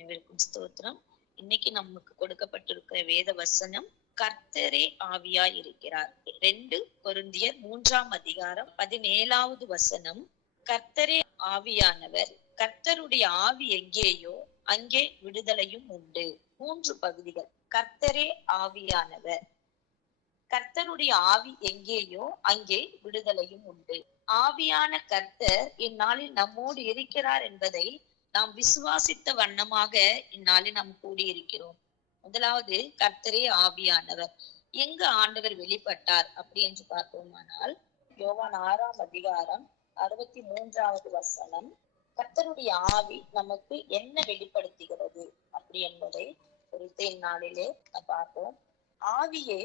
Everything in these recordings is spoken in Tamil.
அனைவருக்கும் ஸ்தோத்திரம். இன்னைக்கு நமக்கு கொடுக்கப்பட்டிருக்கிற வேத வசனம், கர்த்தரே ஆவியாய் இருக்கிறார். 2 கொரிந்தியர் 3ஆம் அதிகாரம் 17வது வசனம். கர்த்தரே ஆவியானவர், கர்த்தருடைய ஆவி எங்கேயோ அங்கே விடுதலையும் உண்டு. 3 பகுதிகள். கர்த்தரே ஆவியானவர், கர்த்தருடைய ஆவி எங்கேயோ அங்கே விடுதலையும் உண்டு. ஆவியான கர்த்தர் இந்நாளில் நம்மோடு இருக்கிறார் என்பதை நாம் விசுவாசித்த வண்ணமாக இந்நாளில் நாம் கூடியிருக்கிறோம். முதலாவது, கர்த்தரே ஆவியானவர். எங்கு ஆண்டவர் வெளிப்பட்டார் அப்படி என்று பார்த்தோமானால், யோவான் 6ஆம் அதிகாரம் 63வது வசனம். கர்த்தருடைய ஆவி நமக்கு என்ன வெளிப்படுத்துகிறது அப்படி என்பதை குறித்து இந்நாளிலே நாம் பார்ப்போம். ஆவியே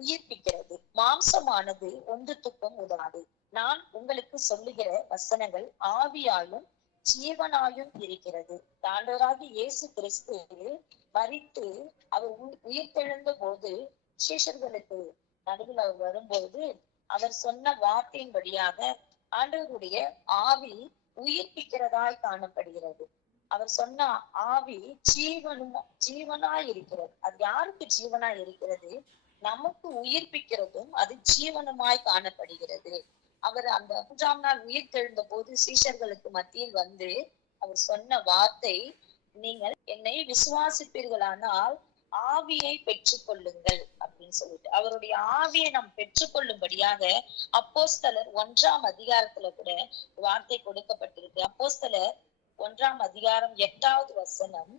உயிர்ப்பிக்கிறது, மாம்சமானது ஒன்றுத்துக்கும் உதவாது. நான் உங்களுக்கு சொல்லுகிற வசனங்கள் ஆவியாயும் ஜீவனாயும் இருக்கிறது. ஆண்டவராகிய இயேசு கிறிஸ்து மரித்து அவர் உயிர்த்தெழுந்த போது சீஷர்களுக்கு நடுவில் அவர் வரும்போது அவர் சொன்ன வார்த்தையின்படியாக ஆண்டவருடைய ஆவி உயிர்ப்பிக்கிறதாய் காணப்படுகிறது. அவர் சொன்ன ஆவி ஜீவனாய் இருக்கிறது. அது யாருக்கு ஜீவனாய் இருக்கிறது? நமக்கு உயிர்ப்பிக்கிறதும் அது ஜீவனுமாய் காணப்படுகிறது. அவர் அந்த 3ஆம் நாள் உயிர் தெழுந்த போது சீஷர்களுக்கு மத்தியில் வந்து அவர் சொன்ன வார்த்தை, நீங்கள் என்னை விசுவாசிப்பீர்களானால் ஆவியை பெற்றுக் கொள்ளுங்கள் அப்படின்னு சொல்லிட்டு, அவருடைய ஆவியை நாம் பெற்றுக்கொள்ளும்படியாக அப்போஸ்தலர் 1ஆம் அதிகாரத்துல கூட வார்த்தை கொடுக்கப்பட்டிருக்கு. அப்போஸ்தலர் 1ஆம் அதிகாரம் 8வது வசனம்.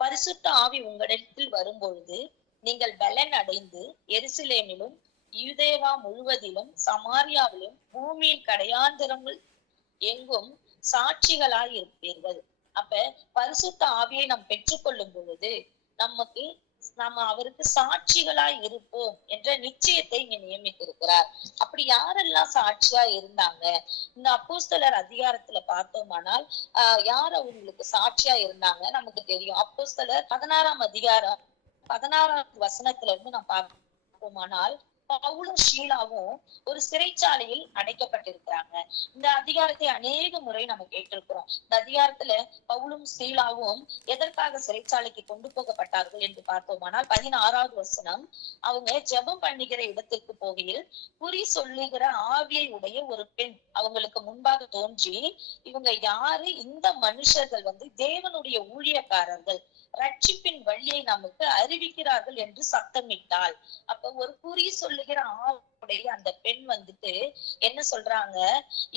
பரிசுத்த ஆவி உங்களிடத்தில் வரும்பொழுது நீங்கள் பலன் அடைந்து எருசலேமிலும் யூதேயா முழுவதிலும் சமாரியாவிலும் பூமியின் கடையாந்தரங்கள் எங்கும் சாட்சிகளாய் இருப்பீர்கள். அப்ப பரிசுத்த ஆவியை நாம் பெற்றுக்கொள்ளும் பொழுது நம்ம அவருக்கு சாட்சிகளாய் இருப்போம் என்ற நிச்சயத்தை இங்க நியமித்திருக்கிறார். அப்படி யாரெல்லாம் சாட்சியா இருந்தாங்க இந்த அப்போஸ்தலர் அதிகாரத்துல பார்த்தோமானால், யார் அவங்களுக்கு சாட்சியா இருந்தாங்க நமக்கு தெரியும். அப்போஸ்தலர் 16ஆம் அதிகாரம் 16வது வசனத்துல இருந்து நாம் பார்ப்போமானால், பவுலும் ஷீலாவும் ஒரு சிறைச்சாலையில் அடைக்கப்பட்டிருக்கிறாங்க. இந்த அதிகாரத்தை அநேக முறை நம்ம கேட்டிருக்கிறோம். இந்த அதிகாரத்துல பவுலும் ஷீலாவும் எதற்காக சிறைச்சாலைக்கு கொண்டு போகப்பட்டார்கள் என்று பார்த்தோமானால், 16வது வசனம். அவங்க ஜெபம் பண்ணுகிற இடத்திற்கு போகையில் குறி சொல்லுகிற ஆவியை உடைய ஒரு பெண் அவங்களுக்கு முன்பாக தோன்றி, இவங்க யாரு? இந்த மனுஷர்கள் தேவனுடைய ஊழியக்காரர்கள், ரட்சிப்பின் வழியை நமக்கு அறிவிக்கிறார்கள் என்று சத்தமிட்டாள். அப்ப ஒரு குறி சொல்லுகிற ஆவுடைய அந்த பெண் என்ன சொல்றாங்க?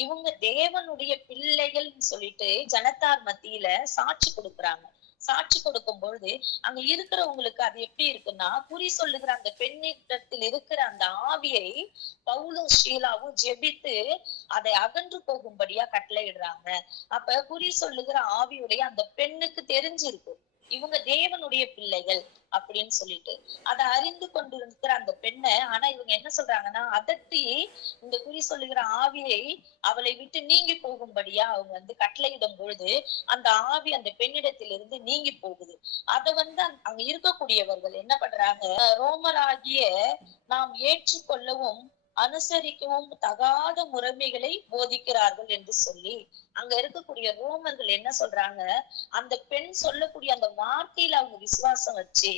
இவங்க தேவனுடைய பிள்ளைகள் சொல்லிட்டு ஜனத்தார் மத்தியில சாட்சி கொடுக்குறாங்க. சாட்சி கொடுக்கும் பொழுது அங்க இருக்கிறவங்களுக்கு அது எப்படி இருக்குன்னா, குறி சொல்லுகிற அந்த பெண்ணிடத்தில் இருக்கிற அந்த ஆவியை பவுலும் ஷீலாவும் ஜெபித்து அதை அகன்று போகும்படியா கட்டளையிடுறாங்க. அப்ப குறி சொல்லுகிற ஆவியுடைய அந்த பெண்ணுக்கு தெரிஞ்சிருக்கு இவங்க தேவனுடைய பிள்ளைகள் அப்படின்னு சொல்லிட்டு. அதை அறிந்து கொண்டு இருக்கிற அந்த பெண்ணை ஆனா இவங்க என்ன சொல்றாங்கன்னா, அதட்டி இந்த குறி சொல்லுகிற ஆவியை அவளை விட்டு நீங்கி போகும்படியா அவங்க கட்டளையிடும் பொழுது அந்த ஆவி அந்த பெண்ணிடத்திலிருந்து நீங்கி போகுது. அதை அங்க இருக்கக்கூடியவர்கள் என்ன பண்றாங்க? ரோமராகிய நாம் ஏற்றுக்கொள்ளவும் அனுசரிக்கவும் தகாத முறைமைகளை போதிக்கிறார்கள் என்று சொல்லி அங்க இருக்கக்கூடிய ரோமர்கள் என்ன சொல்றாங்க? அந்த பெண் சொல்லக்கூடிய அந்த வார்த்தையில அவங்க விசுவாசம் வச்சு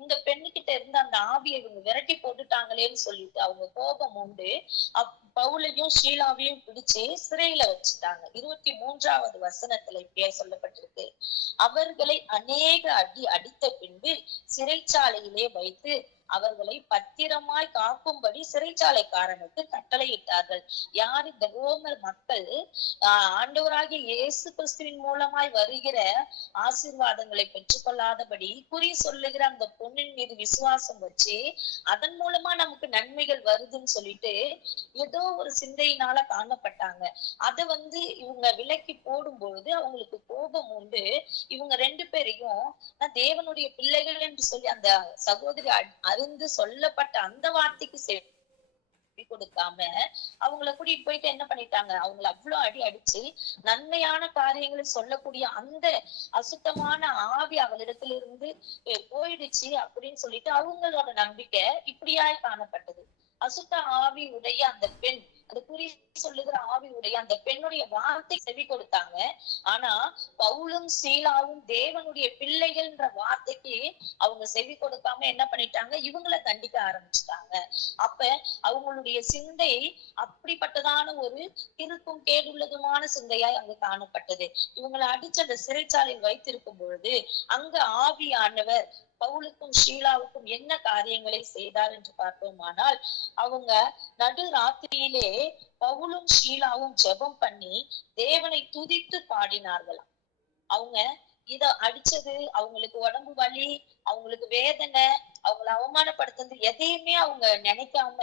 இந்த பெண்ணுகிட்ட இருந்து அந்த ஆவியை இவங்க விரட்டி போட்டுட்டாங்களேன்னு சொல்லிட்டு அவங்க கோபம் உண்டு பவுலையும் ஷீலாவையும் பிடிச்சு சிறையில வச்சுட்டாங்க. 23வது வசனத்துல இப்படியே சொல்லப்பட்டிருக்கு. அவர்களை அநேக அடி அடித்த பின்பு சிறைச்சாலையிலே வைத்து அவர்களை பத்திரமாய் காக்கும்படி சிறைச்சாலைக்காரனுக்கு கட்டளையிட்டார்கள். யார்? இந்த ரோமர் மக்கள் ஆண்டவராகிய இயேசு கிறிஸ்துவின் மூலமாய் வருகிற ஆசீர்வாதங்களை பெற்றுக்கொள்ளாதபடி குறி சொல்லுகிற அந்த பொண்ணின் மீது விசுவாசம் வச்சு அதன் மூலமா நமக்கு நன்மைகள் வருதுன்னு சொல்லிட்டு ஏதோ ஒரு சிந்தையினால காணப்பட்டாங்க. அதை இவங்க விலக்கி போடும் பொழுது அவங்களுக்கு கோபம் உண்டு. இவங்க 2 பேரையும் தேவனுடைய பிள்ளைகள் என்று சொல்லி அந்த சகோதரி அறிந்து சொல்லப்பட்ட அந்த வார்த்தைக்கு கொடுக்காம அவங்களை கூட்டிட்டு போயிட்டு என்ன பண்ணிட்டாங்க? அவங்களை அவ்வளவு அடி அடிச்சு நன்மையான காரியங்களை சொல்லக்கூடிய அந்த அசுத்தமான ஆவி அவளிடத்துல இருந்து போயிடுச்சு அப்படின்னு சொல்லிட்டு அவங்களோட நம்பிக்கை இப்படியாய் காணப்பட்டது. அசுத்த ஆவி உடைய அந்த பெண் அந்த குறி சொல்லுகிற ஆவியுடைய அந்த பெண்ணுடைய வார்த்தை செவி கொடுத்தாங்க. ஆனா பவுலும் சீலாவும் தேவனுடைய பிள்ளைகள்ன்ற வார்த்தைக்கு அவங்க செவி கொடுக்காம என்ன பண்ணிட்டாங்க, இவங்களை தண்டிக்க ஆரம்பிச்சுட்டாங்க. அப்ப அவங்களுடைய சிந்தை அப்படிப்பட்டதான ஒரு திருக்கும் கேடுள்ளதுமான சிந்தையாய் அங்கு காணப்பட்டது. இவங்களை அடிச்சு அந்த சிறைச்சாலையில் வைத்திருக்கும் பொழுது அங்க ஆவியானவர் பவுலுக்கும் ஷீலாவுக்கும் என்ன காரியங்களை செய்தார் என்று பார்த்தோமானால், அவங்க நடு ராத்திரியிலே பவுலும் ஷீலாவும் ஜெபம் பண்ணி தேவனை துதித்து பாடினார்களாம். அவங்க இத அடிச்சது, அவங்களுக்கு உடம்பு வலி, அவங்களுக்கு வேதனை, அவங்களை அவமானப்படுத்துறது எதையுமே அவங்க நினைக்காம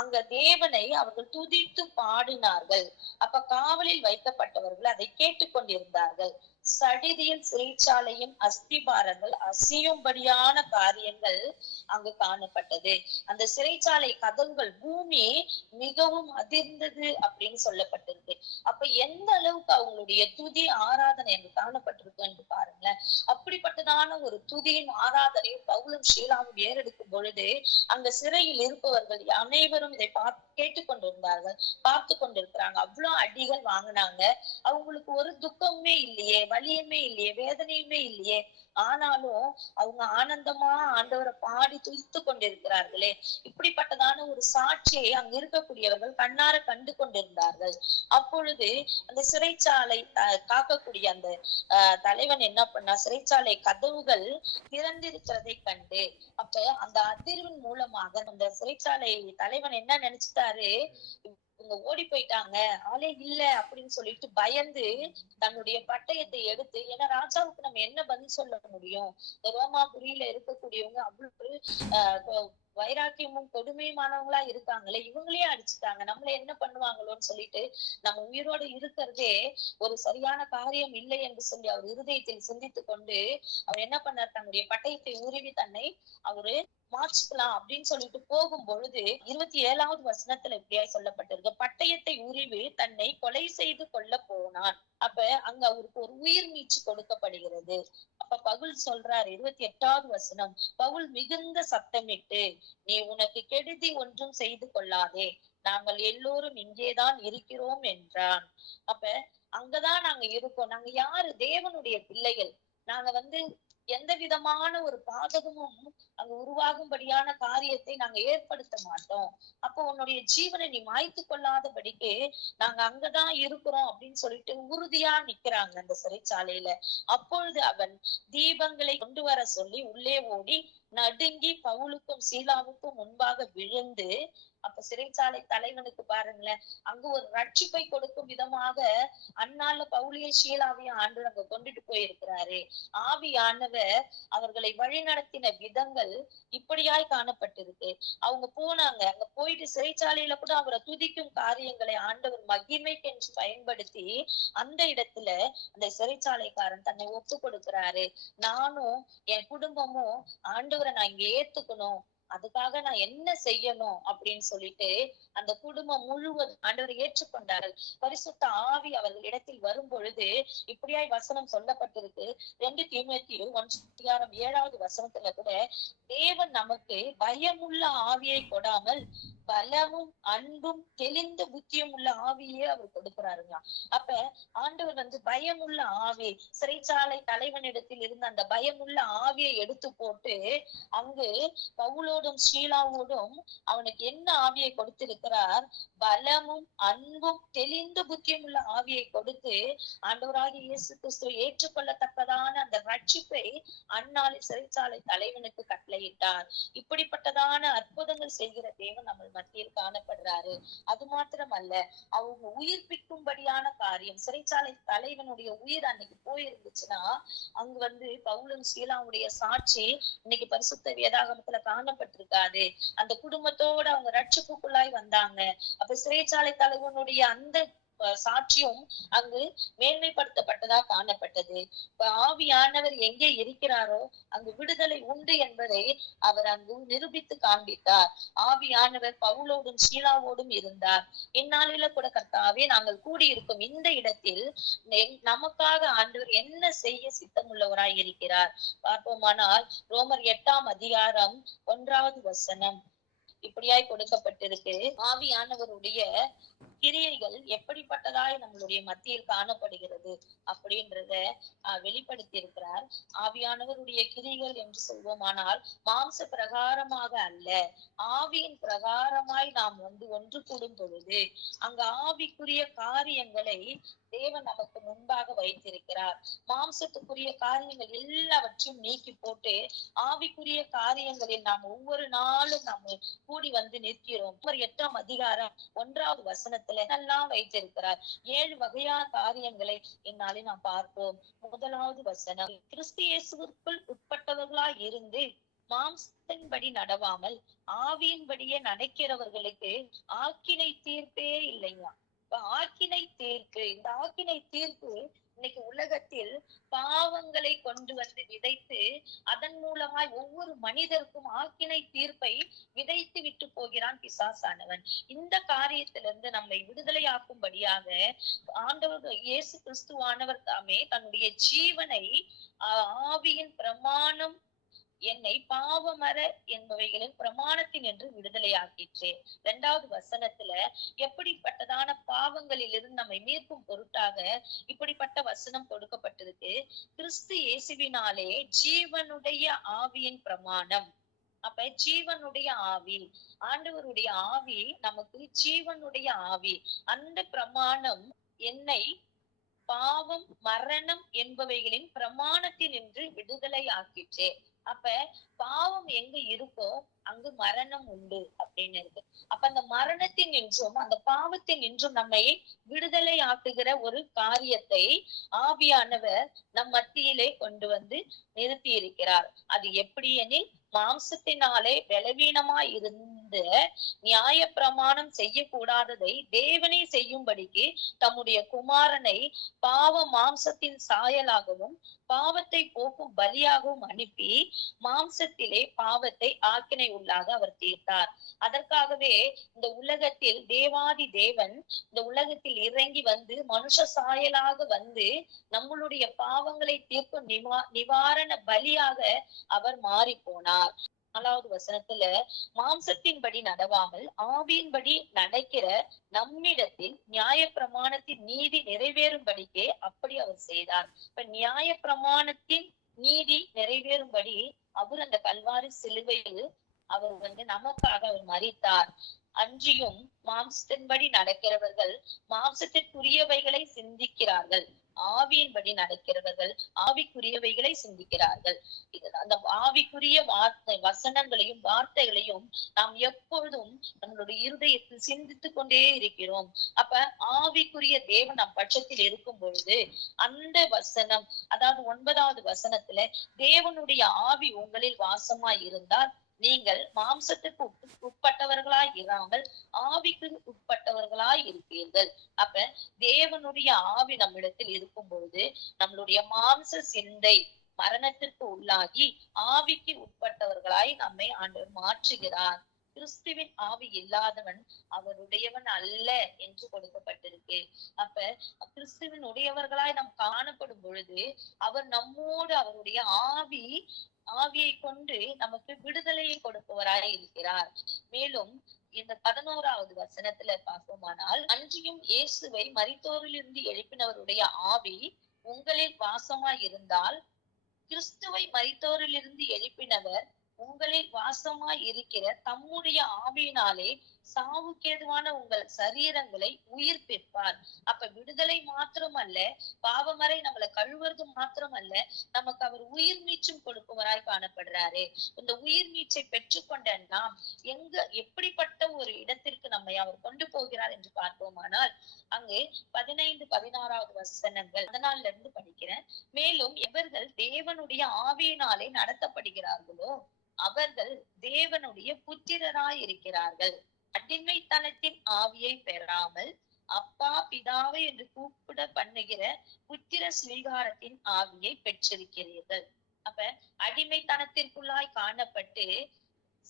அங்க தேவனை அவர்கள் துதித்து பாடினார்கள். அப்ப காவலில் வைக்கப்பட்டவர்கள் அதை கேட்டுக்கொண்டிருந்தார்கள். சடிதியில் சிறைச்சாலையின் அஸ்திபாரங்கள் அசையும்படியான காரியங்கள் அங்கு காணப்பட்டது. அந்த சிறைச்சாலை கதவுகள், பூமி மிகவும் அதிர்ந்தது அப்படின்னு சொல்லப்பட்டிருக்கு. அப்ப எந்த அளவுக்கு அவங்களுடைய துதி ஆராதனை அங்கு காணப்பட்டிருக்கு என்று பாருங்களேன். அப்படிப்பட்டதான ஒரு துதியின் ஆராதனை பவுலும் ஷீலாவும் ஏறெடுக்கும் பொழுது அங்க சிறையில் இருப்பவர்கள் அனைவரும் இதை கேட்டுக்கொண்டிருந்தார்கள், பார்த்து கொண்டிருக்கிறாங்க. அவ்வளவு அடிகள் வாங்கினாங்க. அவங்களுக்கு ஒரு துக்கமுமே இல்லையே, வலியுமே இல்லையே, வேதனையுமே இல்லையே. ஆனாலும் அவங்க ஆனந்தமா ஆண்டவரை பாடி துதித்து கொண்டிருக்கிறார்களே. இப்படிப்பட்டதான ஒரு சாட்சியை அங்க இருக்கக்கூடியவர்கள் கண்ணார கண்டு கொண்டிருந்தார்கள். அப்பொழுது அந்த சிறைச்சாலை காக்கக்கூடிய அந்த தலைவன் என்ன பண்ணா, சிறைச்சாலை கதவுகள் திறந்திருக்கிறதை கண்டு, அப்ப அந்த அதிர்வின் மூலமாக அந்த சிறைச்சாலை தலைவன் என்ன நினைச்சிட்டாரு, இவங்க ஓடி போயிட்டாங்க, ஆளே இல்ல அப்படின்னு சொல்லிட்டு பயந்து தன்னுடைய பட்டயத்தை எடுத்து, ஏன்னா ராஜாவுக்கு நம்ம என்ன பதில் சொல்ல முடியும், ரோமாபுரியில இருக்கக்கூடியவங்க அவ்வளவு வைராக்கியமும் கொடுமையுமானவங்களா இருக்காங்களே, இவங்களையே அடிச்சுட்டாங்க, நம்மள என்ன பண்ணுவாங்களோன்னு சொல்லிட்டு நம்ம உயிரோடு இருக்கிறதே ஒரு சரியான காரியம் இல்லை என்று சொல்லி அவர் இருதயத்தில் சிந்தித்து கொண்டு அவர் என்ன பண்ணார், தன்னுடைய பட்டயத்தை உருவி தன்னை அவரு மாற்றிக்கலாம் அப்படின்னு சொல்லிட்டு போகும் பொழுது 27வது வசனத்துல இப்படியா சொல்லப்பட்டிருக்கு, பட்டயத்தை உருவி தன்னை கொலை செய்து கொள்ள போனான். அப்ப அங்க அவருக்கு ஒரு உயிர் மீட்சி கொடுக்கப்படுகிறது. அப்ப பவுல் சொல்றார் 28வது வசனம், பவுல் மிகுந்த சத்தமிட்டு, நீ உனக்கு கெடுதி ஒன்றும் செய்து கொள்ளாதே, நாங்கள் எல்லோரும் இங்கேதான் இருக்கிறோம் என்றான். அப்ப அங்கதான் நாங்க இருக்கோம், நாங்க யாரு, தேவனுடைய பிள்ளைகள், நாங்க எந்த விதமான ஒரு பாதகமும் அங்க உருவாகும்படியான காரியத்தை நாங்க ஏற்படுத்த மாட்டோம். அப்போ உன்னுடைய ஜீவனை நீ மாய்த்து கொள்ளாதபடிக்கு நாங்க அங்கதான் இருக்கிறோம் அப்படின்னு சொல்லிட்டு உறுதியா நிக்கிறாங்க அந்த சிறைச்சாலையில. அப்பொழுது அவன் தீபங்களை கொண்டு வர சொல்லி உள்ளே ஓடி நடுங்கி பவுலுக்கும் சீலாவுக்கும் முன்பாக விழுந்து, அப்ப சிறைச்சாலை தலைவனுக்கு பாருங்களேன், அங்க ஒரு ரட்சிப்பை கொடுக்கும் விதமாக அந்நாள்ல பவுலியும் ஷீலாவையும் ஆண்டு அங்க கொண்டுட்டு போயிருக்கிறாரு. ஆவியானவர் அவர்களை வழி நடத்தின விதங்கள் இப்படியாய் காணப்பட்டிருக்கு. அவங்க போனாங்க, அங்க போயிட்டு சிறைச்சாலையில கூட அவரை துதிக்கும் காரியங்களை ஆண்டவர் மகிமைக்கென்று பயன்படுத்தி அந்த இடத்துல அந்த சிறைச்சாலைக்காரன் தன்னை ஒப்பு கொடுக்கிறாரு. நானும் என் குடும்பமும் ஆண்டவரை நான் இங்க ஏத்துக்கணும், அதுக்காக நான் என்ன செய்யணும் அப்படின்னு சொல்லிட்டு அந்த குடும்பம் முழுவதும் ஆண்டவரை ஏற்றுக்கொண்டார்கள். பரிசுத்த ஆவி அவர்கள் இடத்தில் வரும் பொழுது இப்படியாய் வசனம் சொல்லப்பட்டிருக்கு. 2 தீமோத்தேயு 1:7வது வசனத்துல கூட, தேவன் நமக்கு பயமுள்ள ஆவியை கொடாமல் பலமும் அன்பும் தெளிந்த புத்தியும் உள்ள ஆவியே அவர் கொடுக்கிறாருங்க. அப்ப ஆண்டவர் பயமுள்ள ஆவி, சிறைச்சாலை தலைவனிடத்தில் இருந்த அந்த பயமுள்ள ஆவியை எடுத்து போட்டு அங்கு பவுலோடும் ஷீலாவோடும் அவனுக்கு என்ன ஆவியை கொடுத்திருக்கிறார், பலமும் அன்பும் தெளிந்த புத்தியும் உள்ள ஆவியை கொடுத்து ஆண்டவராகிய இயேசு கிறிஸ்துவை ஏற்றுக்கொள்ளத்தக்கதான அந்த ரட்சிப்பை அந்நாளில் சிறைச்சாலை தலைவனுக்கு கட்டளையிட்டார். இப்படிப்பட்டதான அற்புதங்கள் செய்கிற தேவன் நம்ம மத்தியில் காணப்படுறாரு. அது மாத்திரமல்ல, அவங்க உயிர்ப்பிக்கும்படியான காரியம், சிறைச்சாலை தலைவனுடைய உயிர் அன்னைக்கு போயிருந்துச்சுன்னா அங்கு பவுலும் சீலாவுடைய சாட்சி இன்னைக்கு பரிசுத்த வேதாகமத்துல காணப்பட்டிருக்காது. அந்த குடும்பத்தோட அவங்க ரட்சிப்புக்குள்ளாய் வந்தாங்க. அப்ப சிறைச்சாலை தலைவனுடைய அந்த சாட்சியும் அங்கு மேன்மைப்படுத்தப்பட்டதா காணப்பட்டது. இப்ப ஆவியானவர் எங்கே இருக்கிறாரோ அங்கு விடுதலை உண்டு என்பதை அவர் அங்கு நிரூபித்து காண்பித்தார். ஆவியானவர் பவுலோடும் சீலாவோடும் இருந்தார். இந்நாளில கூட கர்த்தாவே, நாங்கள் கூடியிருக்கும் இந்த இடத்தில் நமக்காக ஆண்டவர் என்ன செய்ய சித்தமுள்ளவராய் இருக்கிறார் பார்ப்போமானால், ரோமர் 8ஆம் அதிகாரம் 1வது வசனம், இப்படியாய் கொடுக்கப்பட்டிருக்கு. ஆவியானவருடைய கிரியைகள் எப்படிப்பட்டதாய் நம்மளுடைய மத்தியில் காணப்படுகிறது அப்படின்றத வெளிப்படுத்தி இருக்கிறார். ஆவியானவருடைய கிரியைகள் என்று சொல்வோமானால் மாம்ச பிரகாரமாக அல்ல, ஆவியின் பிரகாரமாய் நாம் ஒன்று கூடும் பொழுது அங்க ஆவிக்குரிய காரியங்களை தேவன் நமக்கு முன்பாக வைத்திருக்கிறார். மாம்சத்துக்குரிய காரியங்கள் எல்லாவற்றையும் நீக்கி போட்டு ஆவிக்குரிய காரியங்களில் நாம் ஒவ்வொரு நாளும் நம்ம கூடி வந்து நிற்கிறோம். 8ஆம் அதிகாரம் 1வது வசனத்துல எல்லாம் வைத்திருக்கிறார். 7 வகையான காரியங்களை இந்நாளை நாம் பார்ப்போம். 1வது வசனம், கிறிஸ்து இயேசுவுக்குள் உட்பட்டவர்களாய் இருந்து மாம்சத்தின்படி நடவாமல் ஆவியின்படியே நடக்கிறவர்களுக்கு ஆக்கினை தீர்ப்பே இல்லையா. ஆக்கினை தீர்ப்பு, இந்த ஆக்கினை தீர்ப்பு இன்னைக்கு உலகத்தில் பாவங்களை கொண்டு வந்து விதைத்து அதன் மூலமாய் ஒவ்வொரு மனிதருக்கும் ஆக்கினை தீர்ப்பை விதைத்து விட்டு போகிறான் பிசாசானவன். இந்த காரியத்திலிருந்து நம்மை விடுதலையாக்கும்படியாக ஆண்டவர் இயேசு கிறிஸ்துவானவர் தாமே தன்னுடைய ஜீவனை ஆவியின் பிரமாணம் என்னை பாவமர என்பவைகளின் பிரமாணத்தின் என்று விடுதலையாக்கிற்றே. 2வது வசனத்துல எப்படிப்பட்டதான பாவங்களில் இருந்து நம்மை மீட்கும் பொருட்டாக இப்படிப்பட்ட வசனம் கொடுக்கப்பட்டிருக்கு. கிறிஸ்து இயேசுவினாலே ஜீவனுடைய ஆவியின் பிரமாணம். அப்ப ஜீவனுடைய ஆவி, ஆண்டவருடைய ஆவி நமக்கு ஜீவனுடைய ஆவி. அந்த பிரமாணம் என்னை பாவம் மரணம் என்பவைகளின் பிரமாணத்தில் என்று விடுதலை ஆக்கிற்றே. அப்ப பாவம் எங்க இருக்கோ அங்கு மரணம் உண்டு அப்படின்னு இருக்கு. அப்ப அந்த மரணத்தின் நின்றும் அந்த பாவத்தின் நின்றும் நம்மை விடுதலை ஆக்குகிற ஒரு காரியத்தை ஆவியானவர் நம் மத்தியிலே கொண்டு வந்து நிறுத்தி இருக்கிறார். அது எப்படி எனில், மாம்சத்தினாலே பலவீனமாய் இருந்த நியாய பிரமாணம் செய்யக்கூடாததை தேவனை செய்யும்படிக்கு தம்முடைய குமாரனை பாவ மாம்சத்தின் சாயலாகவும் பாவத்தை போக்கும் பலியாகவும் அனுப்பி மாம்சத்திலே பாவத்தை ஆக்கினை உள்ளாக அவர் தீர்த்தார். அதற்காகவே இந்த உலகத்தில் தேவாதி தேவன் இந்த உலகத்தில் இறங்கி வந்து மனுஷ சாயலாக வந்து நம்மளுடைய பாவங்களை தீர்க்கும் நிவாரண பலியாக அவர் மாறி போனார். 4வது வசனத்துல, மாம்சத்தின்படி நடவாமல் ஆவியின்படி நடக்கிற நம்மிடத்தில் நியாய பிரமாணத்தின் நீதி நிறைவேறும்படிக்கே அப்படி அவர் செய்தார். இப்ப நியாய பிரமாணத்தின் நீதி நிறைவேறும்படி அவர் அந்த கல்வாரி சிலுவையில் அவர் நமக்காக அவர் மரித்தார். அன்றியும் மாம்சத்தின்படி நடக்கிறவர்கள் மாம்சத்திற்குரியவைகளை சிந்திக்கிறார்கள், ஆவியின்படி நடக்கிறவர்கள் ஆவிக்குரியவைகளை சிந்திக்கிறார்கள். அந்த ஆவிக்குரிய வசனங்களையும் வார்த்தைகளையும் நாம் எப்பொழுதும் நம்மளுடைய இருதயத்தில் சிந்தித்துக் கொண்டே இருக்கிறோம். அப்ப ஆவிக்குரிய தேவன் நம் பட்சத்தில் இருக்கும் பொழுது அந்த வசனம், அதாவது 9வது வசனத்துல, தேவனுடைய ஆவி உங்களில் வாசமாய் இருந்தால் நீங்கள் மாம்சத்துக்கு உட்பட்டவர்களாய் இராமல் ஆவிக்கு உட்பட்டவர்களாய் இருப்பீர்கள். அப்ப தேவனுடைய ஆவி நம்மிடத்தில் இருக்கும் பொழுது நம்மளுடைய மாம்ச சிந்தை மரணத்திற்கு உள்ளாகி ஆவிக்கு உட்பட்டவர்களாய் நம்மை ஆண்டவர் மாற்றுகிறார். கிறிஸ்துவின் ஆவி இல்லாதவன் அவருடையவன் அல்ல என்று கொடுக்கப்பட்டிருக்கு. அப்ப கிறிஸ்துவின் உடையவர்களாய் நாம் காணப்படும் பொழுது அவர் நம்மோடு அவருடைய ஆவியை கொண்டு நமக்கு விடுதலையை கொடுப்பவராய் இருக்கிறார். மேலும் இந்த 11வது வசனத்துல பார்ப்போமானால், அன்றியும் இயேசுவை மரித்தோரிலிருந்து எழுப்பினவருடைய ஆவி உங்களில் வாசமாய் இருந்தால், கிறிஸ்துவை மரித்தோரிலிருந்து எழுப்பினவர் உங்களில் வாசமாய் இருக்கிற தம்முடைய ஆவியினாலே சாவுக்கேதுவான உங்கள் சரீரங்களை உயிர்ப்பிப்பார். அப்ப விடுதலை மாத்திரமல்ல, பாவமறை நம்மளை கழுவுறது மாத்திரமல்ல, நமக்கு அவர் உயிர் மீச்சும் கொடுப்பவராய் காணப்படுறாரு. இந்த உயிர் மீச்சை பெற்றுக்கொண்ட நாம் எப்படிப்பட்ட ஒரு இடத்திற்கு நம்மை அவர் கொண்டு போகிறார் என்று பார்ப்போமானால், அங்கு 15, 16வது வசனங்கள் 14ல இருந்து படிக்கிறேன். மேலும் எவர்கள் தேவனுடைய ஆவியினாலே நடத்தப்படுகிறார்களோ அவர்கள் தேவனுடைய புத்திரராய் இருக்கிறார்கள். அடிமைத்தனத்தின் ஆவியை பெறாமல் அப்பா பிதாவை என்று கூப்பிட பண்ணுகிற புத்திர ஸ்வீகாரத்தின் ஆவியை பெற்றிருக்கிறீர்கள். அப்ப அடிமைத்தனத்திற்குள்ளாய் காணப்பட்டு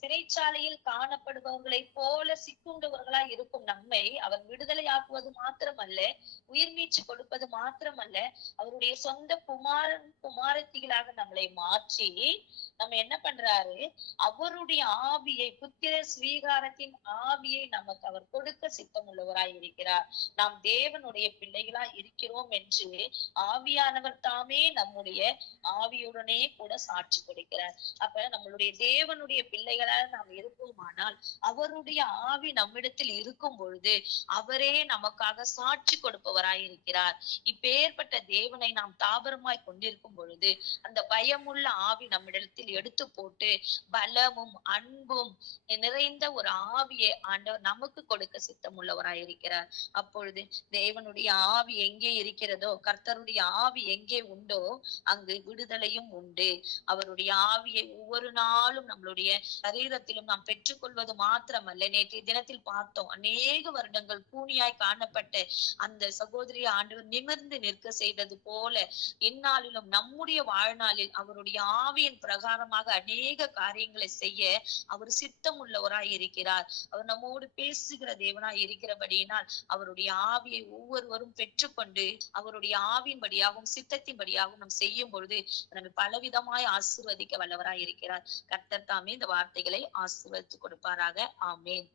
சிறைச்சாலையில் காணப்படுபவர்களை போல சிக்குண்டவர்களாய் இருக்கும் நம்மை அவர் விடுதலையாக்குவது மாத்திரமல்ல, உயிர் மீட்சி கொடுப்பது மாத்திரமல்ல, அவருடைய சொந்த குமாரத்திகளாக நம்மளை மாற்றி நம்ம என்ன பண்றாரு, அவருடைய ஆவியை, புத்திர ஸ்வீகாரத்தின் ஆவியை நமக்கு அவர் கொடுக்க சித்தம் உள்ளவராய் இருக்கிறார். நாம் தேவனுடைய பிள்ளைகளாய் இருக்கிறோம் என்று ஆவியானவர் தாமே நம்முடைய ஆவியுடனே கூட சாட்சி கொடுக்கிறார். அப்ப நம்மளுடைய தேவனுடைய பிள்ளைகளாக நாம் இருப்போமானால், அவருடைய ஆவி நம்மிடத்தில் இருக்கும் பொழுது அவரே நமக்காக சாட்சி கொடுப்பவராய் இருக்கிறார். இப்பேற்பட்ட தேவனை நாம் தாபரமாய் கொண்டிருக்கும் பொழுது அந்த பயமுள்ள ஆவி நம்மிடத்தில் எடுத்து போட்டு பலமும் அன்பும் நிறைந்த ஒரு ஆவியை ஆண்டவர் நமக்கு கொடுக்க சித்தம் உள்ளவராய் இருக்கிறார். அப்பொழுது தேவனுடைய ஆவி எங்கே இருக்கிறதோ, கர்த்தருடைய ஆவி எங்கே உண்டோ அங்கு விடுதலையும் உண்டு. அவருடைய ஆவியை ஒவ்வொரு நாளும் நம்மளுடைய சரீரத்திலும் நாம் பெற்றுக்கொள்வது மாத்திரமல்ல, நேற்றைய தினத்தில் பார்த்தோம், அநேக வருடங்கள் கூனியாய் காணப்பட்ட அந்த சகோதரி ஆண்டவர் நிமிர்ந்து நிற்க செய்தது போல இந்நாளிலும் நம்முடைய வாழ்நாளில் அவருடைய ஆவியின் பிரகாரமாக அநேக காரியங்களை செய்ய அவர் சித்தம் உள்ளவராய் இருக்கிறார். அவர் நம்மோடு பேசுகிற தேவனாய் இருக்கிறபடியினால் அவருடைய ஆவியை ஒவ்வொருவரும் பெற்றுக்கொண்டு அவருடைய ஆவியின்படியாகவும் சித்தத்தின்படியாகவும் நாம் செய்யும் பொழுது நம்ம பலவிதமாய் ஆசீர்வதிக்க வல்லவராய் இருக்கிறார். கர்த்தர் தாமே இந்த வார்த்தைகளை ஆசீர்வதித்து கொடுப்பாராக. ஆமேன்.